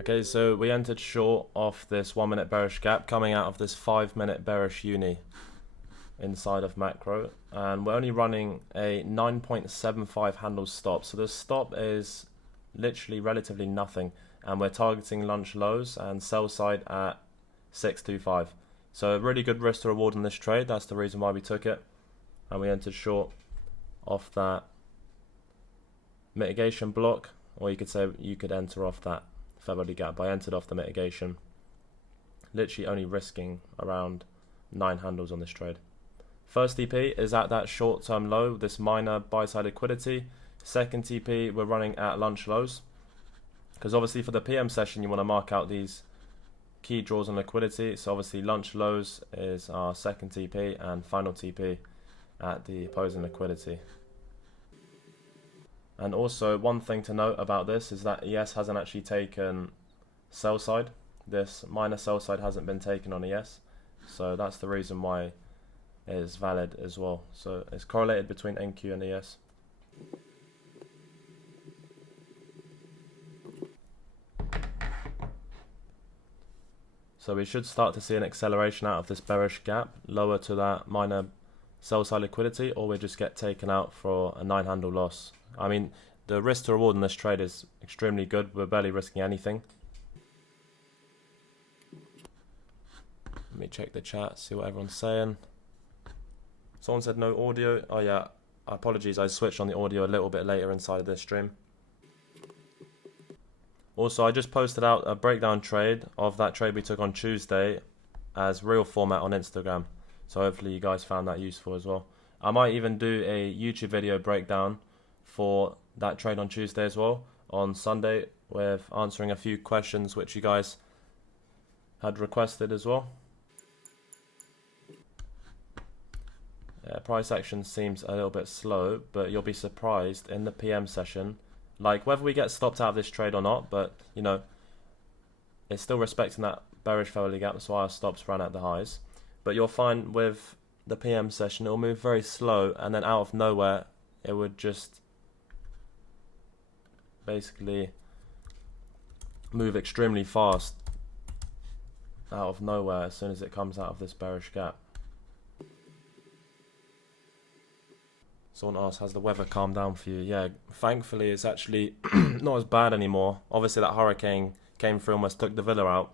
Okay, so we entered short off this 1 minute bearish gap coming out of this 5 minute bearish uni inside of macro, and we're only running a 9.75 handle stop. So the stop is literally relatively nothing, and we're targeting lunch lows and sell side at 625. So a really good risk to reward in this trade. That's the reason why we took it, and we entered short off that mitigation block, or you could say you could enter off that fair value gap. I entered off the mitigation, literally only risking around 9 handles on this trade. First TP is at that short-term low, this minor buy-side liquidity. Second TP, we're running at lunch lows, because obviously for the PM session you want to mark out these key draws on liquidity. So obviously lunch lows is our second TP, and final TP at the opposing liquidity. And also one thing to note about this is that ES hasn't actually taken sell side. This minor sell side hasn't been taken on ES, so that's the reason why it is valid as well. So it's correlated between NQ and ES. So we should start to see an acceleration out of this bearish gap lower to that minor sell side liquidity, or we just get taken out for a 9 handle loss. I mean, the risk to reward in this trade is extremely good. We're barely risking anything. Let me check the chat, see what everyone's saying. Someone said no audio. Oh yeah, apologies, I switched on the audio a little bit later inside of this stream. Also, I just posted out a breakdown trade of that trade we took on Tuesday as real format on Instagram. So hopefully you guys found that useful as well. I might even do a YouTube video breakdown for that trade on Tuesday as well on Sunday, with answering a few questions which you guys had requested as well. Yeah, price action seems a little bit slow, but you'll be surprised in the PM session, like whether we get stopped out of this trade or not, but you know, it's still respecting that bearish fair value gap. That's why our stops ran at the highs. But you'll find with the PM session, it'll move very slow, and then out of nowhere, it would just basically move extremely fast out of nowhere as soon as it comes out of this bearish gap. Someone asked, has the weather calmed down for you? Yeah, thankfully it's actually not as bad anymore. Obviously that hurricane came through, almost took the villa out.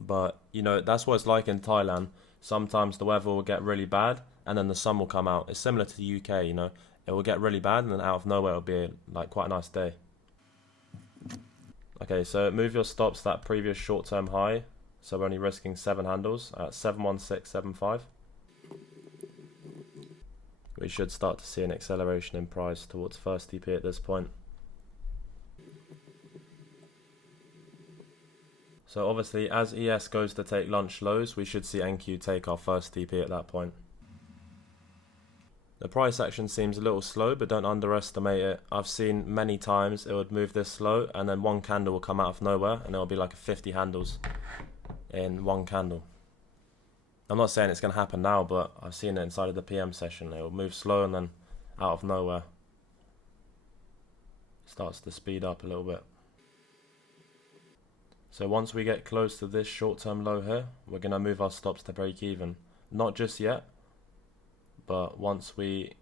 But, you know, that's what it's like in Thailand. Sometimes the weather will get really bad and then the sun will come out. It's similar to the UK, you know. It will get really bad and then out of nowhere it'll be like quite a nice day. Okay, so move your stops that previous short-term high. So we're only risking 7 handles at 71675. We should start to see an acceleration in price towards first TP at this point. So obviously as ES goes to take lunch lows, we should see NQ take our first TP at that point. The price action seems a little slow, but don't underestimate it. I've seen many times it would move this slow and then one candle will come out of nowhere and it'll be like 50 handles in one candle. I'm not saying it's going to happen now, but I've seen it inside of the PM session. It will move slow and then out of nowhere starts to speed up a little bit. So once we get close to this short-term low here, we're going to move our stops to break even. Not just yet, but once we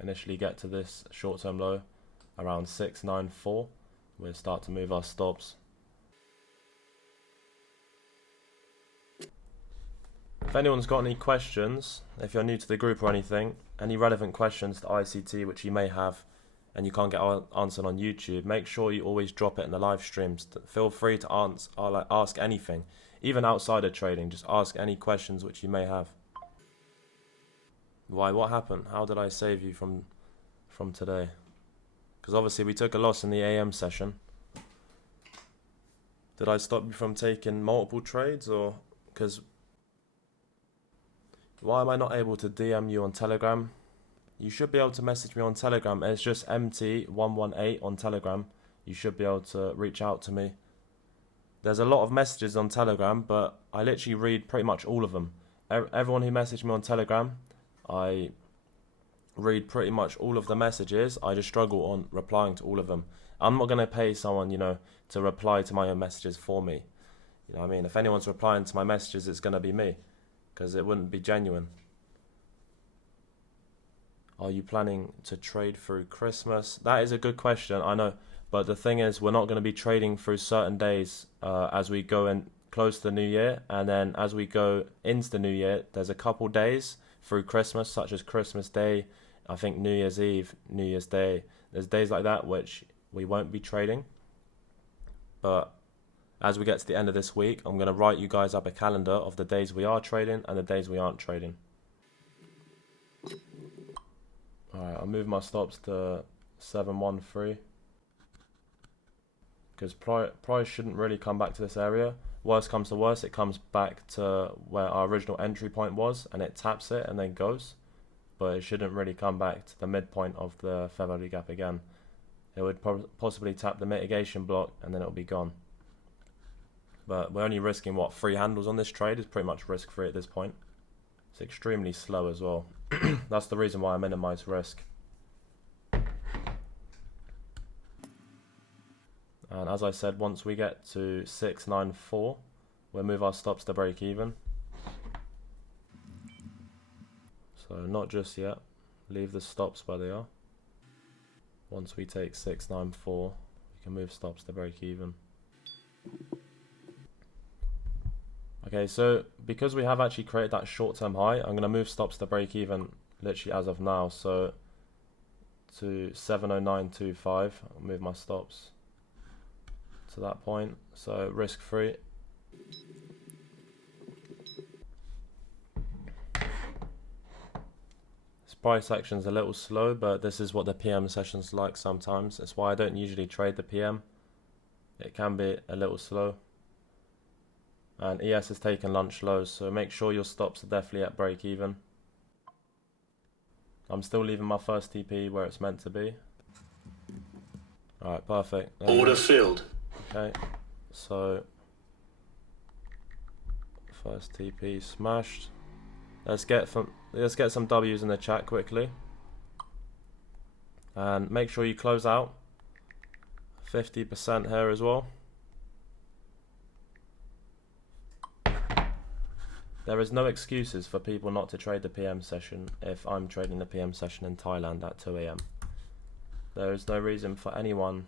initially get to this short-term low around 694, we'll start to move our stops. If anyone's got any questions, if you're new to the group or anything, any relevant questions to ICT which you may have and you can't get answered on YouTube, make sure you always drop it in the live streams. Feel free to ask anything, even outside of trading. Just ask any questions which you may have. Why? What happened? How did I save you from today? Because obviously we took a loss in the AM session. Did I stop you from taking multiple trades, or because? Why am I not able to DM you on Telegram? You should be able to message me on Telegram. It's just MT118 on Telegram. You should be able to reach out to me. There's a lot of messages on Telegram, but I literally read pretty much all of them. Everyone who messaged me on Telegram, I read pretty much all of the messages. I just struggle on replying to all of them. I'm not going to pay someone, you know, to reply to my own messages for me. You know what I mean? If anyone's replying to my messages, it's going to be me, because it wouldn't be genuine. Are you planning to trade through Christmas? That is a good question, I know. But the thing is, we're not going to be trading through certain days as we go in close to the new year. And then as we go into the new year, there's a couple days through Christmas, such as Christmas Day, I think New Year's Eve, New Year's Day. There's days like that which we won't be trading. But as we get to the end of this week, I'm going to write you guys up a calendar of the days we are trading and the days we aren't trading. Alright, I'll move my stops to 713. Because price shouldn't really come back to this area. Worst comes to worst, it comes back to where our original entry point was, and it taps it and then goes. But it shouldn't really come back to the midpoint of the fair value gap again. It would possibly tap the mitigation block and then it'll be gone. But we're only risking, what, 3 handles on this trade? It's pretty much risk free at this point. It's extremely slow as well. That's the reason why I minimize risk. And as I said, once we get to 694, we'll move our stops to break even. So not just yet. Leave the stops where they are. Once we take 694, we can move stops to break even. Okay, so because we have actually created that short-term high, I'm going to move stops to break even literally as of now. So to 709.25, I'll move my stops to that point. So risk-free. This price action is a little slow, but this is what the PM session's like sometimes. That's why I don't usually trade the PM. It can be a little slow. And ES has taken lunch lows, so make sure your stops are definitely at break even. I'm still leaving my first TP where it's meant to be. Alright, perfect. Order filled. Okay, so first TP smashed. Let's get some W's in the chat quickly. And make sure you close out 50% here as well. There is no excuses for people not to trade the PM session if I'm trading the PM session in Thailand at 2 AM. There is no reason for anyone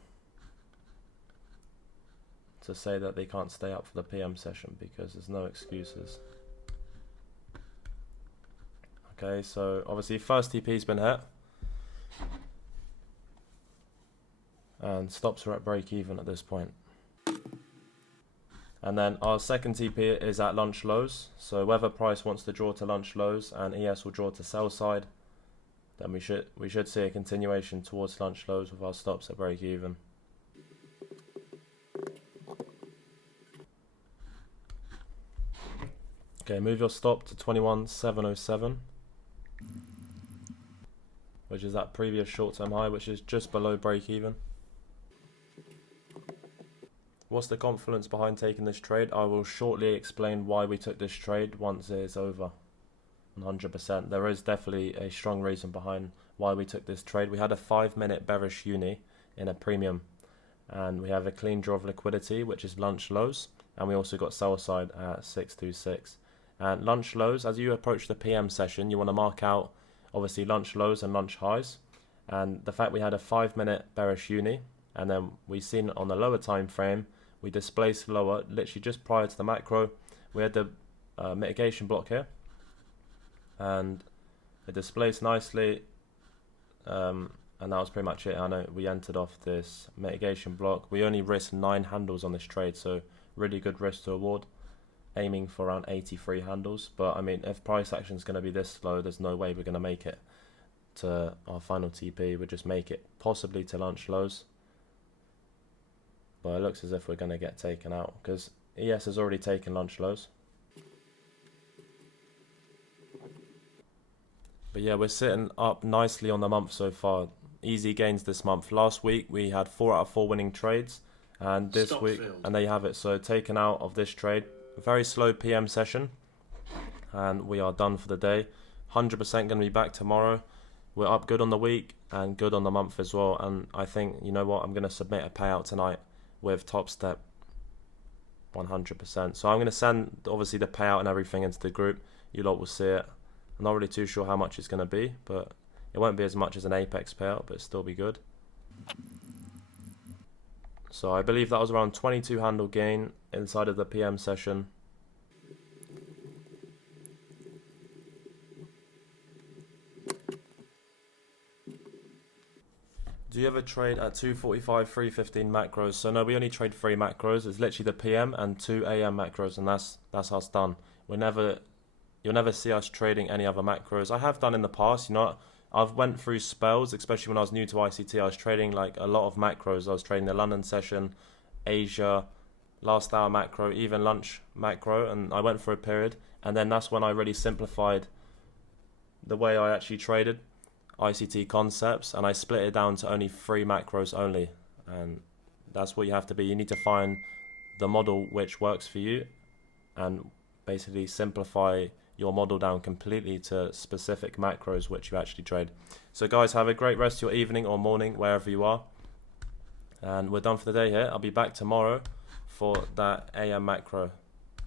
to say that they can't stay up for the PM session because there's no excuses. Okay, so obviously first TP's been hit. And stops are at break even at this point. And then our second TP is at lunch lows. So whether price wants to draw to lunch lows and ES will draw to sell side, then we should see a continuation towards lunch lows with our stops at break even. Okay, move your stop to 21,707, which is that previous short-term high, which is just below break even. What's the confidence behind taking this trade? I will shortly explain why we took this trade once it is over. 100%. There is definitely a strong reason behind why we took this trade. We had a 5-minute bearish uni in a premium, and we have a clean draw of liquidity, which is lunch lows, and we also got sell side at 626. And lunch lows, as you approach the PM session, you want to mark out obviously lunch lows and lunch highs. And the fact we had a 5-minute bearish uni, and then we seen on the lower time frame, we displaced lower, literally just prior to the macro. We had the mitigation block here, and it displaced nicely, and that was pretty much it. I know we entered off this mitigation block. We only risked 9 handles on this trade, so really good risk to reward, aiming for around 83 handles. But I mean, if price action is going to be this slow, there's no way we're going to make it to our final TP. We'll just make it possibly to lunch lows. But it looks as if we're going to get taken out because ES has already taken lunch lows. But yeah, we're sitting up nicely on the month so far. Easy gains this month. Last week we had 4 out of 4 winning trades, and this week, and there you have it. So taken out of this trade. A very slow PM session, and we are done for the day. 100% going to be back tomorrow. we're up good on the week and good on the month as well. And I think, you know what, I'm going to submit a payout tonight with Top Step 100%. So I'm going to send obviously the payout and everything into the group. You lot will see it. I'm not really too sure how much it's going to be, but it won't be as much as an Apex payout, but it'll still be good. So I believe that was around 22 handle gain inside of the PM session. Do you ever trade at 245, 315 macros? So no, we only trade 3 macros. It's literally the PM and 2 AM macros, and that's us done. You'll never see us trading any other macros. I have done in the past, you know. I've went through spells, especially when I was new to ICT. I was trading like a lot of macros. I was trading the London session, Asia, last hour macro, even lunch macro, and I went through a period. And then that's when I really simplified the way I actually traded ICT concepts, and I split it down to only 3 macros only. And that's what you have to be. You need to find the model which works for you and basically simplify your model down completely to specific macros which you actually trade. So guys, have a great rest of your evening or morning wherever you are, and we're done for the day here. I'll be back tomorrow for that AM macro.